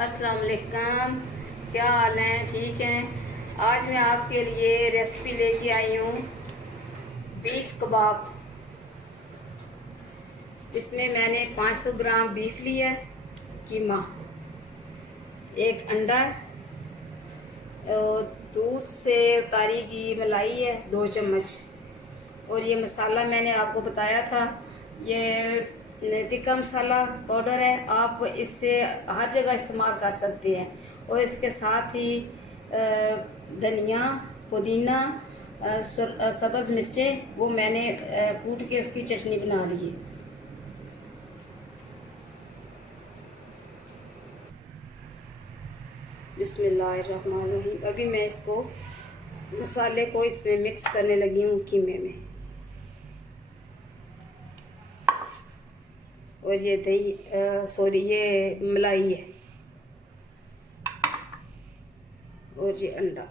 अस्सलाम वालेकुम। क्या हाल है? ठीक हैं। आज मैं आपके लिए रेसिपी लेके आई हूँ बीफ कबाब। इसमें मैंने 500 ग्राम बीफ लिया है, कीमा, एक अंडा, और दूध से उतारी की मलाई है 2 चम्मच, और ये मसाला मैंने आपको बताया था, ये टिक्का मसाला पाउडर है। आप इससे हर जगह इस्तेमाल कर सकते हैं। और इसके साथ ही धनिया, पुदीना, सब्ज़ मिर्चें, वो मैंने कूट के उसकी चटनी बना ली है। बिस्मिल्लाहिर्रहमानिर्रहीम। अभी मैं इसको मसाले को इसमें मिक्स करने लगी हूँ कीमे में। और ये दही ये मलाई है, और ये अंडा।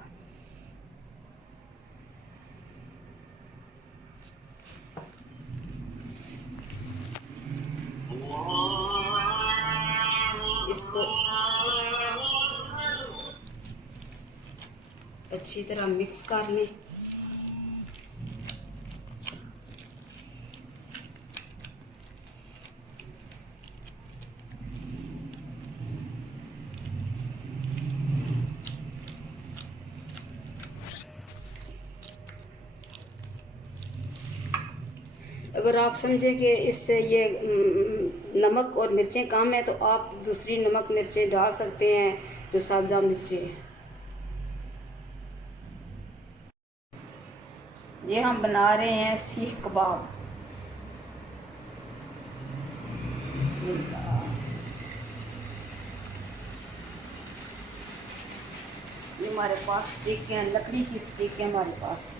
इसको अच्छी तरह मिक्स कर लें। अगर आप समझें कि इससे ये नमक और मिर्चें कम है, तो आप दूसरी नमक मिर्चें डाल सकते हैं, जो सादा मिर्चें हैं। ये हम बना रहे हैं सीख कबाब। ये हमारे पास स्टिक हैं, लकड़ी की स्टिक है हमारे पास।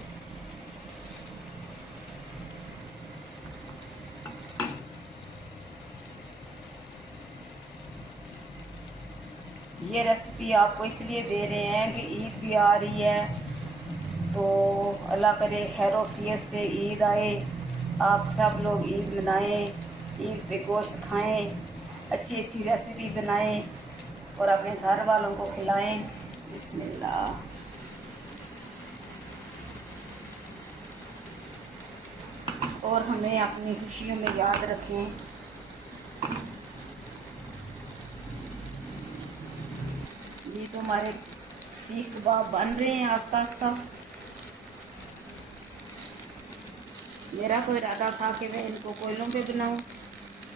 ये रेसिपी आपको इसलिए दे रहे हैं कि ईद भी आ रही है, तो अल्लाह करे खैर वफियत से ईद आए, आप सब लोग ईद मनाएं, ईद पे गोश्त खाएं, अच्छी अच्छी रेसिपी बनाएं और अपने घर वालों को खिलाएं। बिस्मिल्लाह। और हमें अपनी खुशियों में याद रखें। ये तो हमारे सीख कबाब बन रहे हैं आस्ता आस्ता। मेरा कोई इरादा था कि मैं इनको कोयलों पे बनाऊं,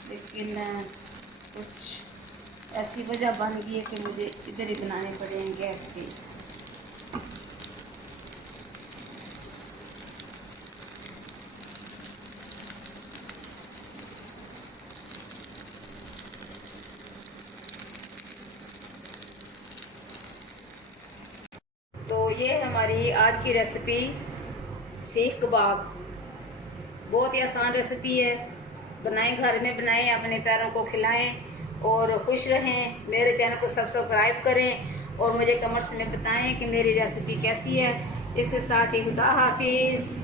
लेकिन कुछ ऐसी वजह बन गई है कि मुझे इधर ही बनाने पड़े हैं गैस पे। तो ये हमारी आज की रेसिपी सीख कबाब। बहुत ही आसान रेसिपी है, बनाएं, घर में बनाएं, अपने प्यारों को खिलाएं और खुश रहें। मेरे चैनल को सब्सक्राइब करें और मुझे कमेंट्स में बताएं कि मेरी रेसिपी कैसी है। इसके साथ ही खुदा हाफिज़।